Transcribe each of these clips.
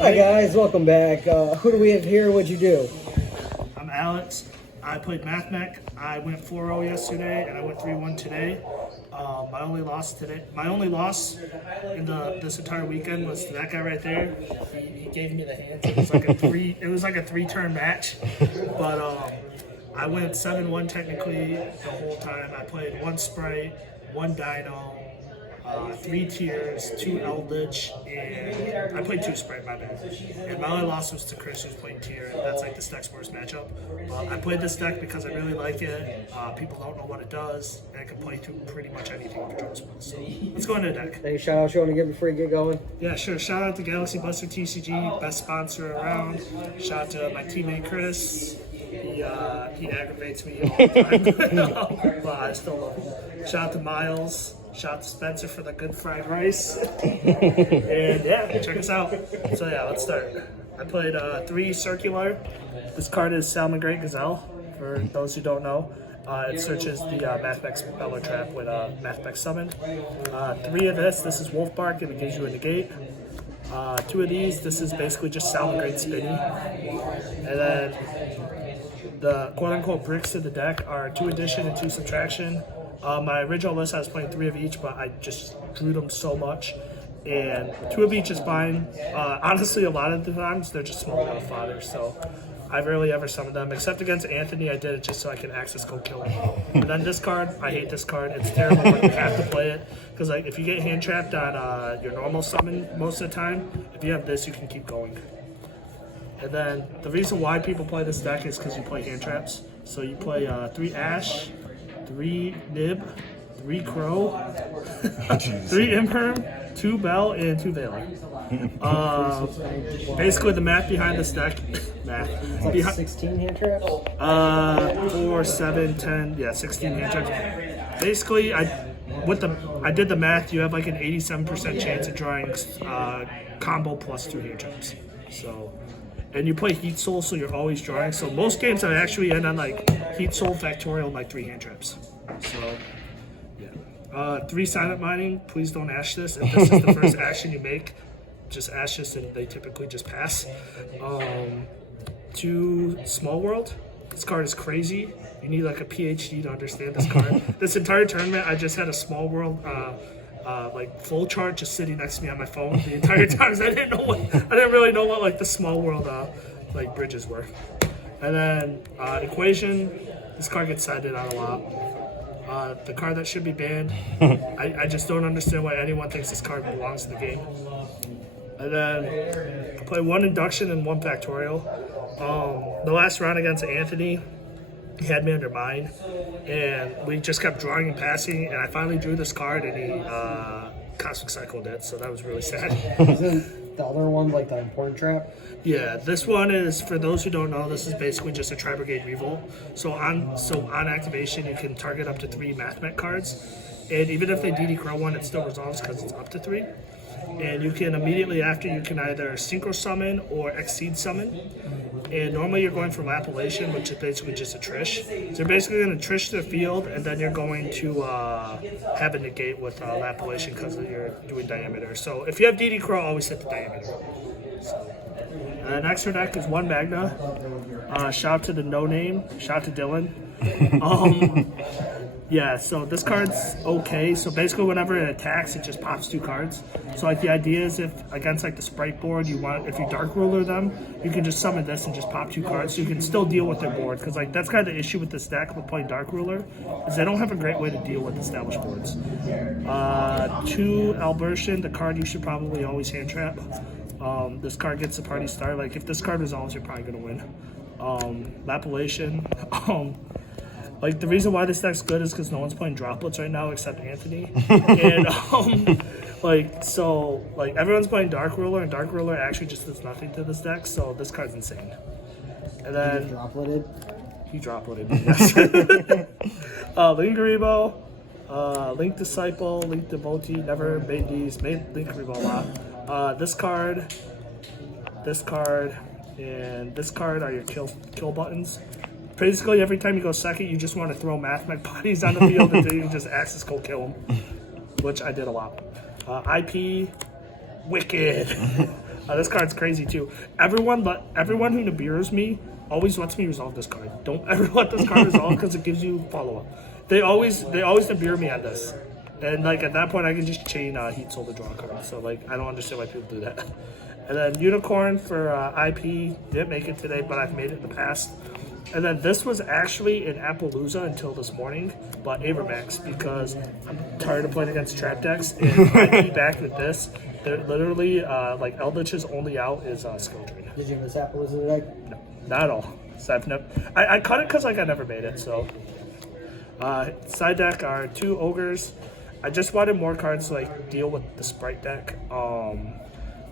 Hi guys, welcome back. Who do we have here? What'd you do? I'm Alex. I played Mathmech. I went 4-0 yesterday, and I went 3-1 today. My only loss in this entire weekend was to that guy right there. He gave me the hands. It was like a three-turn match, but I went 7-1 technically the whole time. I played one Sprite, one Dino, 3 Tiers, 2 Eldritch, and I played 2 Sprite, my bad. And my only loss was to Chris, who's playing Tier, and that's like the deck's worst matchup. I played this deck because I really like it. People don't know what it does, and it can play through pretty much anything with draw spells. So let's go into the deck. Any shout outs you want to give before you get going? Yeah, sure. Shout out to Galaxy Buster TCG, best sponsor around. Shout out to my teammate Chris. He aggravates me all the time, but I still love him. Shout out to Miles. Shout out to Spencer for the good fried rice. And yeah, check us out. So yeah, let's start. I played 3 Circular. This card is Salmon Great Gazelle, for those who don't know. It searches the Mathmech Speller Trap with Mathmech Summon. 3 of this is Wolf Bark, and it gives you a negate. 2 of these, this is basically just Salmon Great Spinny. And then the quote-unquote bricks of the deck are 2 addition and 2 subtraction. My original list, I was playing 3 of each, but I just drew them so much. And 2 of each is fine. Honestly, a lot of the times, they're just small little fodder, so I rarely ever summon them. Except against Anthony, I did it just so I could access Go Kill him. And then this card, I hate this card. It's terrible when you have to play it. Because like, if you get hand trapped on your normal summon most of the time, if you have this, you can keep going. And then the reason why people play this deck is because you play hand traps. So you play 3 Ash, 3 Nib, 3 Crow, 3 Imperm, 2 Bell, and 2 Veiler. Basically, the math behind this deck, Like 16 hand traps? 4, 7, 10, yeah, 16 hand traps. Basically, I did the math. You have like an 87% chance of drawing combo plus 2 hand traps. So. And you play Heat Soul, so you're always drawing. So most games I actually end on like Heat Soul Factorial and like 3 hand traps. So yeah. 3 Silent Mining. Please don't ash this. If this is the first action you make, just ash this and they typically just pass. 2 Small World. This card is crazy. You need like a PhD to understand this card. This entire tournament, I just had a Small World like full chart just sitting next to me on my phone the entire time. I didn't really know what like the Small World like bridges were. And then Equation, this card gets sided on a lot. The card that should be banned. I just don't understand why anyone thinks this card belongs in the game. And then play 1 Induction and 1 Factorial. The last round against Anthony, he had me under mine, and we just kept drawing and passing, and I finally drew this card, and he Cosmic Cycled it, so that was really sad. Isn't the other one like the important trap? Yeah, this one is, for those who don't know, this is basically just a Tri-Brigade Revolt. So on activation, you can target up to 3 Mathmech cards, and even if they DD Crow one, it still resolves because it's up to 3. And you can immediately after, you can either Synchro Summon or Exceed Summon. And normally you're going for Lapellation, which is basically just a Trish. So you're basically going to Trish the field, and then you're going to have a negate with Lapellation because you're doing Diameter. So if you have DD Crow, always hit the Diameter. Next deck is 1 Magna. Shout out to the No Name. Shout out to Dylan. Yeah, so this card's okay. So basically whenever it attacks, it just pops 2 cards. So like the idea is if against like the Sprite board, if you Dark Ruler them, you can just summon this and just pop 2 cards. So you can still deal with their board. Because like that's kind of the issue with this deck with playing Dark Ruler, is they don't have a great way to deal with established boards. 2 Albertian, the card you should probably always hand trap. This card gets a party star. Like if this card resolves, you're probably gonna win. Lapellation. Like, the reason why this deck's good is because no one's playing Droplets right now except Anthony. And, everyone's playing Dark Ruler, and Dark Ruler actually just does nothing to this deck, so this card's insane. And then... He dropleted? He dropleted, yes. Link Garibo, Link Disciple, Link Devotee, never made these, made Link Garibo a lot. This card, and this card are your kill buttons. Basically, every time you go second, you just want to throw Mathmech bodies on the field until you can just access go kill them, which I did a lot. IP, Wicked. This card's crazy too. Everyone who Nibiru's me always lets me resolve this card. Don't ever let this card resolve because it gives you follow-up. They always Nibiru me on this. And like at that point I can just chain Heat Soul to draw a card. So like I don't understand why people do that. And then Unicorn for IP, didn't make it today, but I've made it in the past. And then this was actually in Appaloosa until this morning, but Avermax, because I'm tired of playing against trap decks. And I be back with this. They're literally, like Eldritch's only out is Skill Drain. Did you miss Appaloosa today? No, not at all. So I cut it because like I never made it, so. Side deck are 2 Ogres. I just wanted more cards to like deal with the Sprite deck.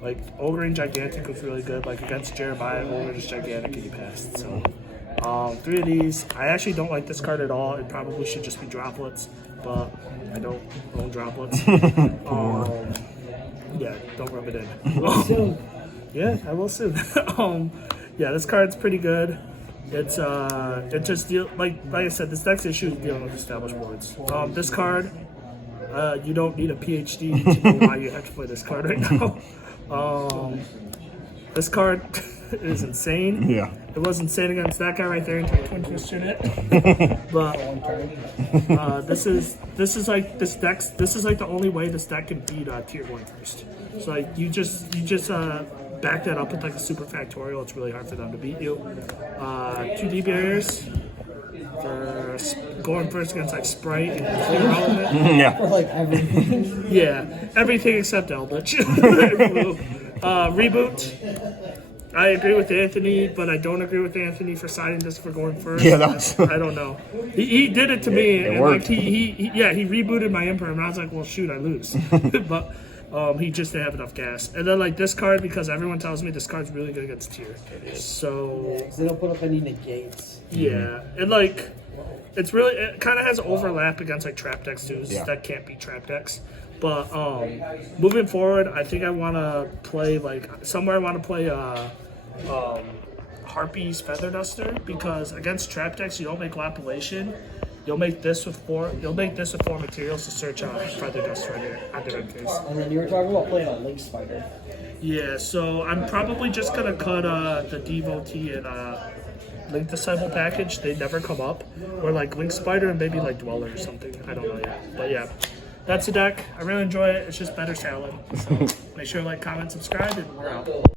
Like Ogre and Gigantic was really good. Like against Jeremiah, Ogre is Gigantic and he passed. So 3 of these. I actually don't like this card at all. It probably should just be droplets, but I don't own droplets. Yeah, don't rub it in. Yeah, I will soon. Yeah, this card's pretty good. It's it just like I said, this deck's issue is dealing with established boards. This card, you don't need a PhD to know why you have to play this card right now. This card is insane. Yeah. It was insane against that guy right there until Twin Twisted it. But this is like the only way this deck can beat tier 1 first. So like you just back that up with like a super factorial. It's really hard for them to beat you. 2D barriers for going first against like Sprite and Clear Element. Yeah. For like everything. Yeah, everything except Eldritch. Reboot. I agree with Anthony, but I don't agree with Anthony for siding this for going first. Yeah, that's. I don't know. He did it to me, and worked. like he rebooted my Emperor, and I was like, well, shoot, I lose. But he just didn't have enough gas. And then like this card, because everyone tells me this card's really good against tier. So Yeah, 'cause they don't put up any negates. yeah, and like it kind of has overlap against like trap decks too. Yeah. That can't be trap decks. But moving forward, I think I want to play like somewhere. I want to play Harpy's Feather Duster, because against trap decks you don't make Lapillation. You'll make this with 4 materials to search out Feather Duster on their end phase. And then you were talking about playing a Link Spider. Yeah, so I'm probably just gonna cut the Devotee and Link Disciple package. They never come up. Or like Link Spider and maybe like Dweller or something. I don't know yet. But yeah, that's the deck. I really enjoy it. It's just better salad. So make sure to like, comment, subscribe, and we're out.